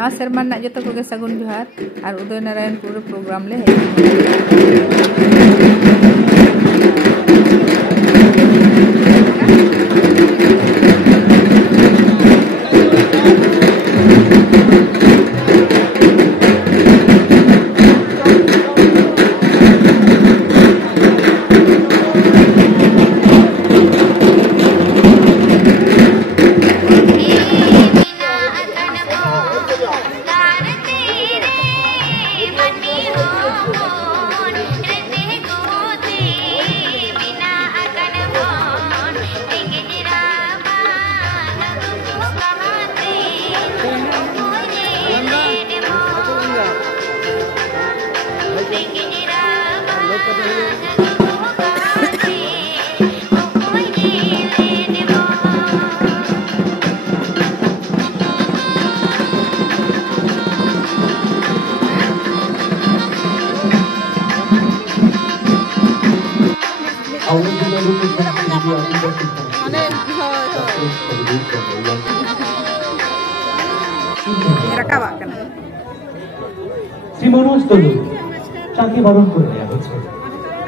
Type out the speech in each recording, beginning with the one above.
नवा सेरमा रना जतो को सगुन जोहार और उदय नारायणपुर प्रोग्राम ले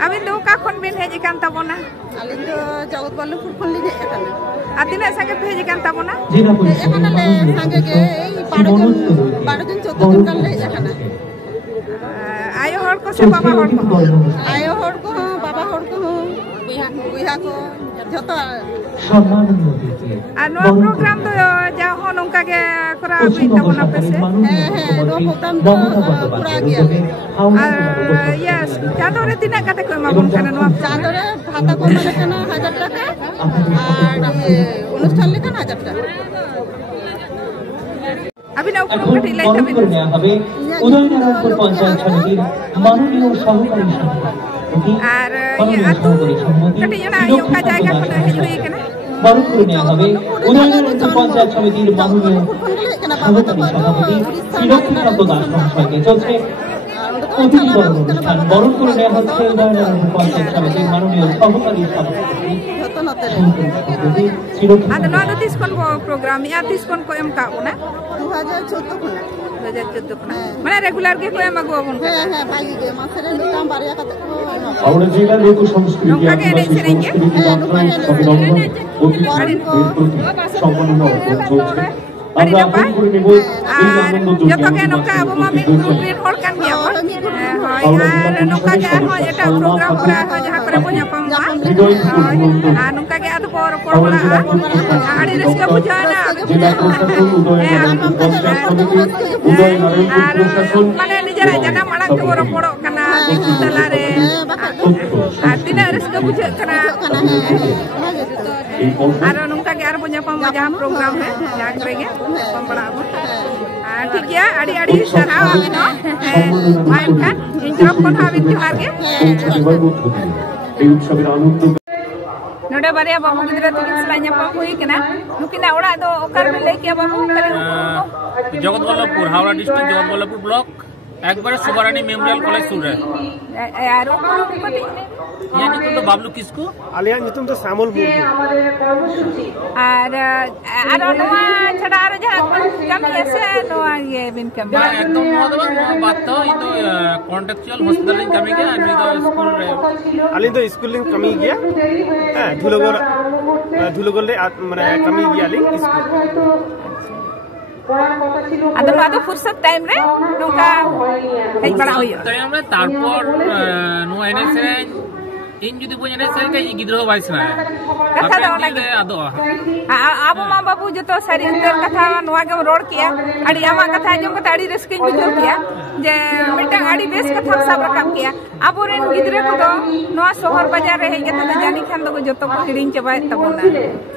अभी दो का खन बिन हेज कान ताबोना अली तो जगत बल्लभपुर खन लिजे एकाना आतिना संगे भेज कान ताबोना एकाना ले संगे के 12 दिन 14 दिन कान ले एकाना आयो हर को से बाबा हर को आयो हर को बाबा हर को बुया को जतो सम्मान देती नो प्रोग्राम तो जा हो नंका के करा भी ताबोना पे से नो प्रोग्राम तो पूरा गया यस चादरे तीना कते को माबन खाना नो चादरे भाता को माने खाना 1000 টাকা আর অনুষ্ঠান लेखन 1000 টাকা अभी ना ऊपर कटी लाई तबे उदयनारायणपुर पंचायत समितिर माननीय सहकारी समिति और ये आतु कटी जना यो का जायगा खना हेज होई केना बरुण ने हबे उदयनारायणपुर पंचायत समितिर माननीय सहकारी सभापति श्रीलक्ष्मीकांत दास महोदय के चलছে অতিথিবরণ অনুষ্ঠান বরণ করে নেওয়া হচ্ছে উদয়নারায়ণপুর পঞ্চায়েত সমিতির মাননীয় সহকারী সভাপতি ada no ada diskon program ya diskon ko em ka una 2014 khona 2014 khona mane regular ke ko em agu abun ha bhagi ge masere lutam bariya kate ko aura jila loku সংস্কৃতি সম্পন্ন চলছে Ari dapat, jatuh ke nuka abu mami kumpulin horkan dia apa? Hari nuka ke anu jatuh program pernah jahat pernah punya pemba. Nuka ke atu pola, hari reska bujana. Mana ni jara jana malang ke borok karena salare. Artinya reska bujana karena. Ada nuka ke anu punya pemba jahat program है जाग रहे पम्बड़ा ठीक है अड़ी अड़ी सरहाव आविनो mime Khan इंजरप कोन हाविन जोहार के नोडे बारिया बाबू गिदरा तुकिन सलाइnya पम हुई केना नुकिना ओड़ा दो ओकर में लेके बाबू कली जगतवल्लभपुर हावड़ा डिस्ट्रिक्ट जगतवल्लभपुर ब्लॉक একবারে সুবারানী মেমোরিয়াল কলেজ সুর রে আর ওপর উপতি ये नितुम तो बाबलू किसको आलिया नितुम तो सामुल मुर्मू और नोआ छड़ा आरो जहां कमी ऐसे नोआ ये बिन कमी एकदम मोदवा बात तो इन तो कॉन्टेक्चुअल हॉस्पिटल इन कमी के अनि तो स्कूल रे आली तो स्कूलिंग कमी गया धुलगोल रे माने कमी गया ली स्कूल आदो फुर्सत टाइम रे नोका हेज बड़ा होय टाइम रे तारपर नो एनएसए इन जुदी पुnya एनएसए के गिद्रो वाइस ना कथा दो लागे आदो आबो मा बाबू जतो सारी अंतर कथा नोआ के रोड किया अड़ी आमा कथा जो कथा अड़ी रस्किन बुझो किया जे मिटा अड़ी बेस कथा सब रकम किया आबो रेन गिद्रे को दो नोआ शहर बाजार रे हेज कथा जानी खान दो जतो को हिडिन चबाय तबोना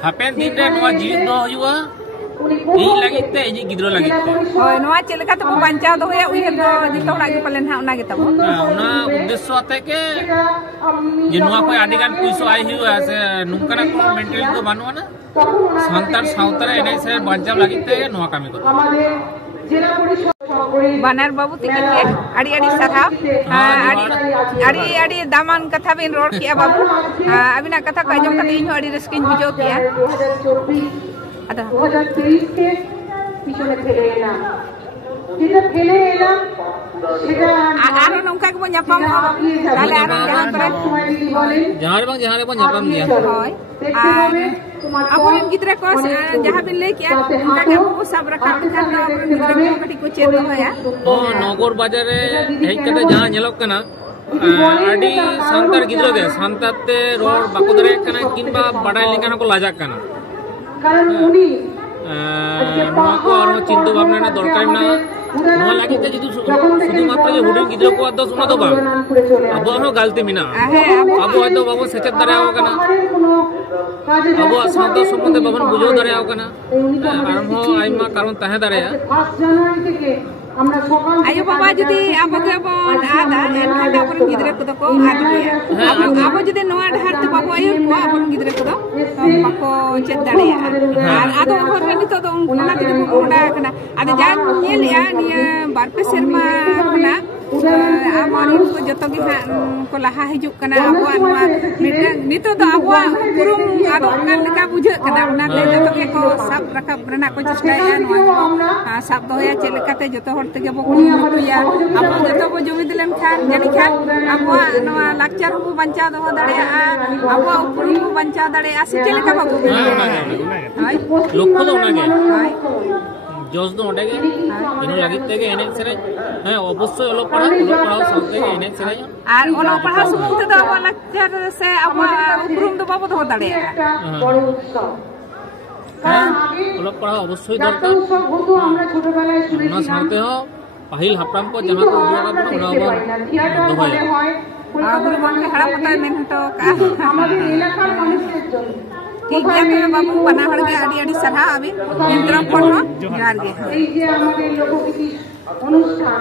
हापेन दिन रे नोआ जीव दो हुआ ई लगिते ई गिद्रो लगिते ओय नोआ चलका तो बंचाव दो होया उइहर दो जितो लागे पलेन हा उना गे तबो उना उद्देश्य आते के जे नोआ कोई आदि गान पुइसो आई हुआ से नुकना को मेंटली तो बानुआ ना संतार साउतार एने से बंचाव लगिते नोआ कामी को बानर बाबू तिके आड़ी आड़ी सराव आड़ी आड़ी दामान कथा बिन रोड किया बाबू अबिना कथा का जम कते इन आड़ी रस्किन बुझो किया 2023 के पिछले फेरेना Aro nongka ko nyapam dale aro jahare bang nyapam dia hoy abo rin gidra ko jaha bin lay kiya unka ke abo sab rakab kan gidra ko kati ko chet hoya nogor bazare hej kate jaha nyelok kana adi santar gidra ge santar te ror bako dare kana kinba badai lengana ko lajak kana karon uni नोआ को और चिंता भावना ना दरकार ना नोआ लगी ते जुदु शुद्ध मात्र जे हुडिंग गिद्रो को आदो सुना दो बा अब हम गलती मिना अब हयतो बाबू सेचेत दाराव कना अब सावता सम्बन्धे बाबन बुझो दाराव कना आरम्भ आइमा कारण ताहे दाराया 1 জানুয়ারি থেকে আমরা সকাল ayo baba judi abo ke bon ada enkhan abon gidra ko ko ad dia abo judi noa dhar te babo ayo ko abon gidra ko bako chet dareya ar ado hor ni to ona te ko oda kana ade jang nyel ya niya barpe serma kana amar ko joto gi ko laha hijuk kana abo anwa nito to abo kurum ado kan leka bujhe kana ona te joto ke ko sab rakab rena ko chestaya noa sab doya chet lekate joto tege bo ya abo joto bo jumid lem khan jani khan abo noa lakchar ko bancha do dareya abo upur ko bancha dareya se chele ka babu hai lokko do na ge hai jos do onde ge ino lagit tege enek sere ha obossoy olok padha sante enek sere ar olok padha sumung te do abo lakchar se abo uprum do babu do dareya বড় উৎসব olok padha obossoy dorkar আমরা ছোটবেলায় শুনেছি ना साथे हो पहिल हपराम को जहां को उद्योग बना दोहया aguru bangke hara pata men to ka আমাদের এলাকার মানুষের জন্য ঠিক আছে বাবু বানা হড়গে আদি আদি সারা আবি ইন্দ্রম পড়ো জার গে এই যে আমাদের লোকগীতি অনুষ্ঠান